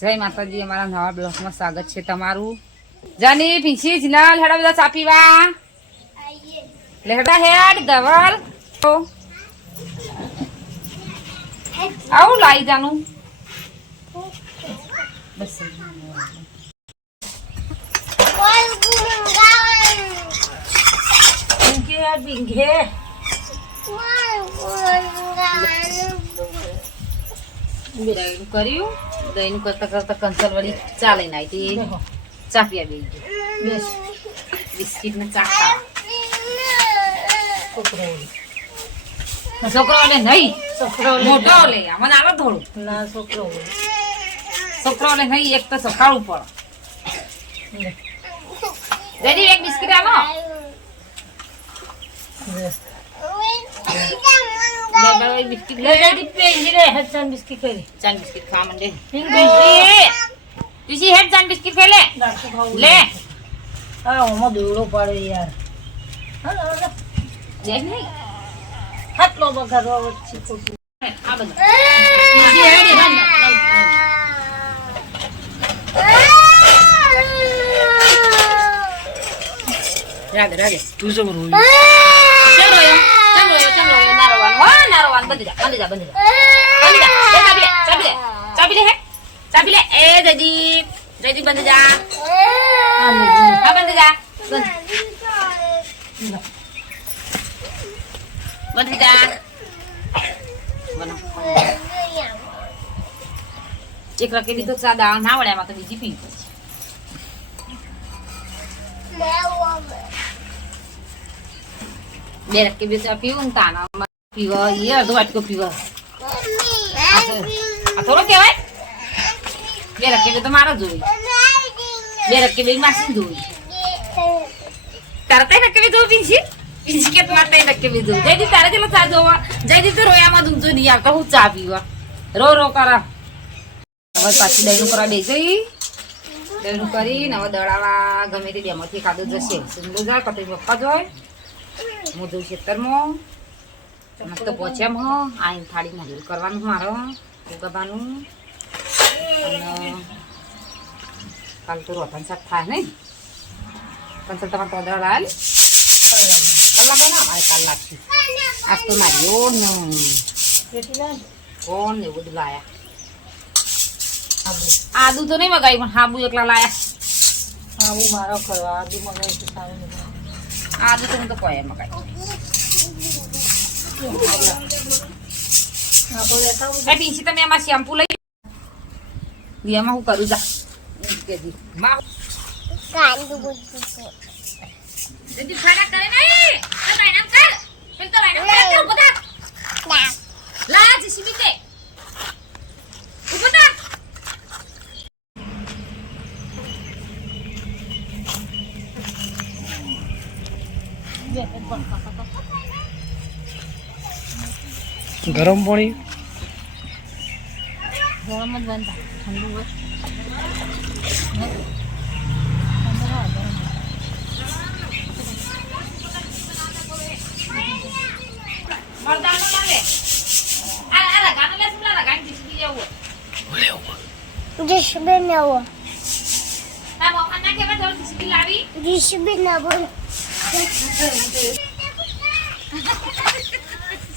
જય માતાજી, અમારા નવા બ્લોગમાં સ્વાગત છે તમારું. જાની પીછી જીનાલ હેડા બધા ચા પીવા લેડા હેડ ધવલ આવું લાઈ જાનું બસ બિંગે દહીં કર્યું. દહીં કરતા કરતા કંચલ વળી ચા લઈને આવી હતી. ચા પીવા બે બિસ્કીટ ને ચા ખાવા છોકરાઓને નહીં મોટો લે મને આવે થોડું ના છોકરાઓને નહીં એક તો સકાળું પડે. રેડી એક બિસ્કીટ આવો બિસ્કીટ લે ચાંદ બિસ્કીટ ખાવા માંડે. તુસી હેડ ચાંદ બિસ્કીટ ખાઈ લે દોડો પડે યાર. દેખ નહીં હાટલો બગાડવા વચ્ચે ખોટું આ બધું રાગે રાગે તું શું રોઈ ચાલો નારવાન બંધ જા ચાબી લે એ જજી બંધ જા હા બંધ જા બંધ જા એક રકેલી તો ચા દાળ ના વળ્યામાં તો બીજી પી બે રકે બે ચા પીવું તાના પીવા એ અડધો વાટકો પીવા આ થોડો કહેવાય. બે રકે બે તો મારા જોઈ બે રકે બે માસી જોઈ તારા તઈ રકે બે જોઈ પીછી કે તમારે તઈ રકે બે જોઈ જયદી તારે ચલો ચા જોવા જયદી તો રોયામાં દૂધ નહીં આવતા હું ચા પીવા રો કરા. હવે પાછી દહીંનું કરવા બે જઈ દહીંનું કરીને હવે દળાવા ગમે તે બેમાંથી ખાધું જશે. સુંદર જાય કતરી પપ્પા જોય હું જોઉં ખેતરમાં મસ્ત પહોંચ્યા આઈને થાળી નાખી કરવાનું મારો ઉગાવાનું અને કાલ તો રોટન શાક થાય નહીં પણ તમારે તો દળ આવે કલાક બનાવ કાલ લાગશે. આજ તો માર્યો ને કોણ ને બધું લાયા. આદુ તો નહીં મગાવી પણ હાબુ એકલા લાયા. હાબુ મારો કરવા આદુ મગાવી તો સારું આદુ તો હું તો કોઈ મગાવી પીછી તમે એમાં શેમ્પુ લઈ એમાં હું કરું જા ગરમ પાણી ગરમ જ બંધ ઠંડુ હોય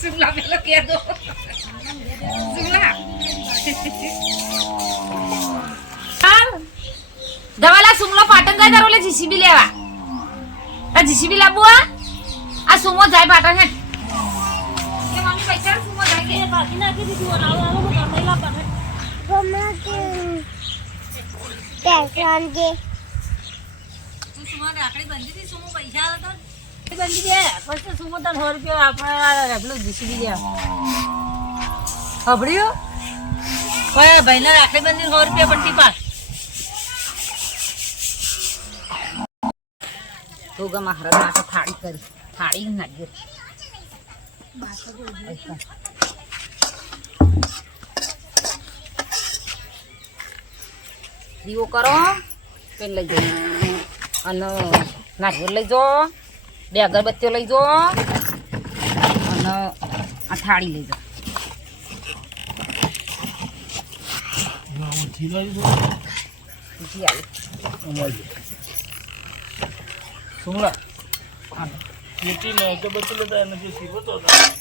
Sungla pelo quedo. Sungla. Dawala sungla pattern jay darole JCB lewa. A JCB labuwa? A sumo jay pattern hai. Ye mami paisa sumo jay ke baki na ke didu na alo ko kamai la pattern. Mama ke. Pattern ke. Tu sumo rakdi bandi thi sumo paisa ala to. બંધી દે પછી સુમો તને 100 રૂપિયા આપણા રેપલું JCB દે ખબર્યું કોઈ ભાઈને રાખડી બંધી 100 રૂપિયા પટ્ટી પાસ તો ગમા હરદ માટે થાળી કરી થાળી નાખ્યો દીવો કરો પેન લઈ જાઓ અને નારિયેળ લઈ જાઓ બે અગરબત્તીઓ લઈ જો અને આ થાળી લઈ જાઓ. બીજી આવી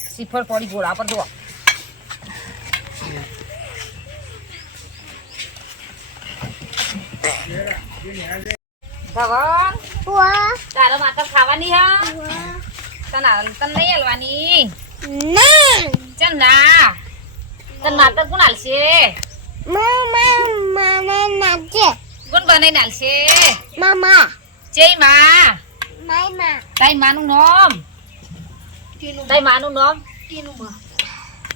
શ્રીફળ પડી ઘોડા પર જો ભગવાન તારા માતા ખાવાની હા તને નહીં હલવાની ચલ ના તને માતા કોણ હાલશે કોણ બનાવીને હાલશે જય માં તારી માનું નામ તારી માનું નામ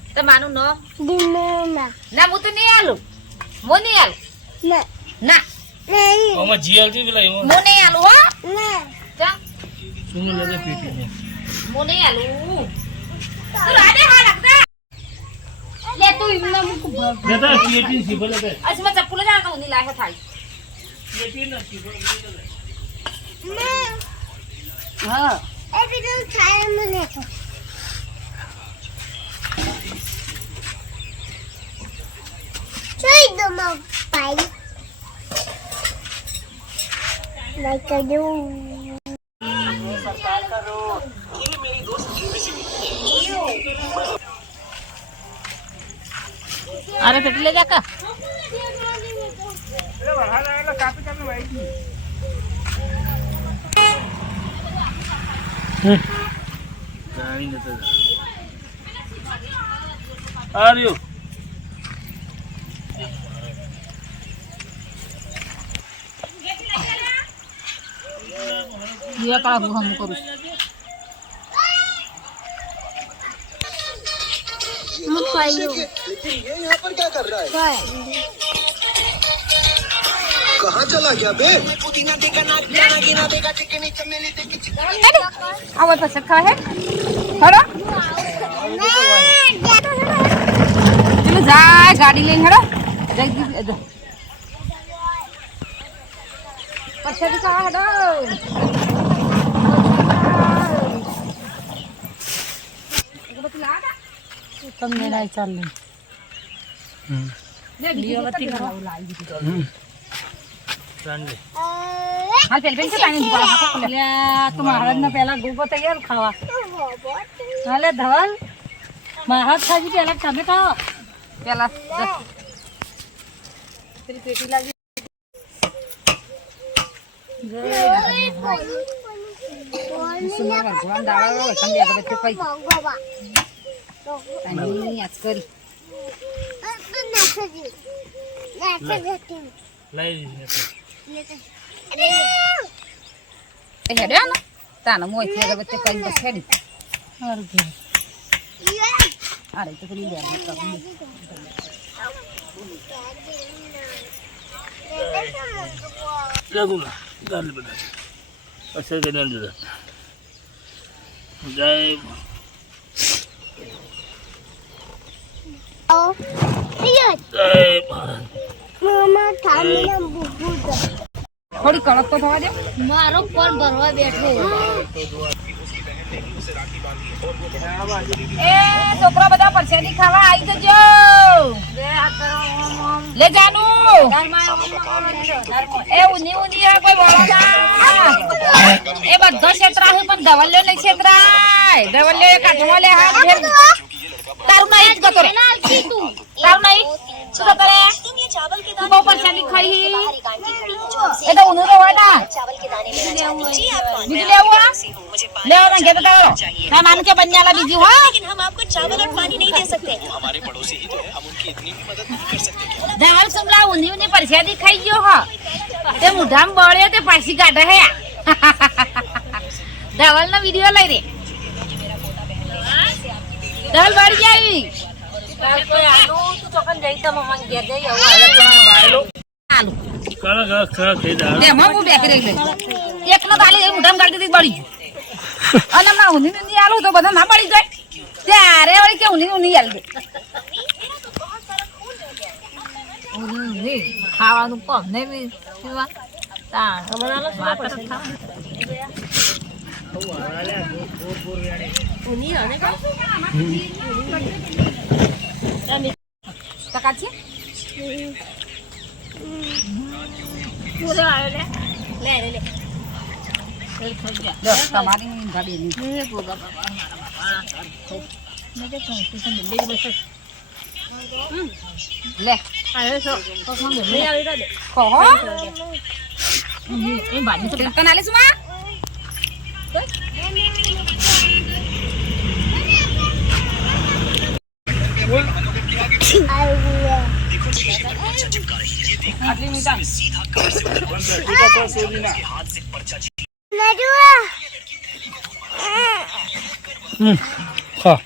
તારી માનું નામ ના હું તો નહીં હાલું હું નહીં હાલું ના આમાં જીઆલથી પેલા એવો હું નહીં હાલું હો જા સુનો લગે પેટી હું નહીં હાલું તું રાડે હા લગતા લે તું ઇમના મુક ભર જતા પેટી સિબલ દે અસ માં ચપ્પુ લે જા તો ની લાહે થાય પેટી ના સિબલ હા અરે પેટી લે જા કા આર્યો ये कड़ा हम करू लेकिन ये यहाँ पर क्या कर रहा है कहाँ चला गया बे आवाज पर सकता है हड़ो चलो जाए गाड़ी लेने हड़ो जल्दी अच्छा दिखा हड़ो તમને નહીં ચાલે દીવાબત્તી કરાવું લાવી ચાંદે હાલ પેલ પેલ છે પાણી દીવા હાકો લે તો મહારાજ ના પહેલા ગોગો તૈયાર ખાવા હાલે ધવલ મહારાજ ખાજી પહેલા તમે ખાઓ પહેલા તેરી પેટી લાગી સુના ભગવાન દાડો સંડે આગળ તે કઈ તની આજ કરી લઈ એ હેડે ને તાનો મોય છે આગળ તે કઈ બસ હેડી હારું કે અરે તો કરી લે લગુલા ગાલ બદલ અસર કે નંદ જય થોડી કડક તો થવા દે મારો ફોન ભરવા બેઠો એ છોકરા બધા પરસેદી ખાવા આવી જજો લે જાનું એ ઉની ઉની આ કોઈ બોલના એ બધો ક્ષેત્રા હું પણ ધવલ્યો નહીં ક્ષેત્રાય ધવલ્યો એક હાથમાં લે હાથ ફેર તારું નહીં જ ગતો રે તારું નહીં શું ગતો રે તું બહુ પરસેદી ખાઈ એ તો ઉનું રોવાડા બીજું લેવું આ લેવો ના ઘેર તારો ના માનું કે બન્યાલા બીજી હો लेकिन हम आपको चावल और पानी नहीं दे सकते हमारे पड़ोसी ही तो है हम उनकी इतनी भी मदद नहीं कर सकते क्या ધવલ સુમલા ઉની ઉની પરસેદી ખાઈ ગયો હો તે મુઢામ બળ્યો તે પાછી કાઢે હે ધવલ નો વિડિયો લઈ રે ધવલ બળી જાવી આલુ તું ચોકન જઈ તો મમ્મા ઘેર જઈ આલુ કળા કળા થઈ જા તે મમ્મા હું બેક રહી ગઈ એક નો ગાલી મુઢામ ગાડી દીધી બળી ગયું અને ના ઉની ઉની આલુ તો બધા ના બળી જાય ત્યારે વળી કે ઉની ઉની આલ દે ઉની ખાવાનું કોમ ને બી પીવા તા માત્ર તકા છે પૂરો આવ્યો લે લે લે લે લો, તમારી ભાભીની. લે કહો તને આલે શું માં? આટલી મીઠા ખા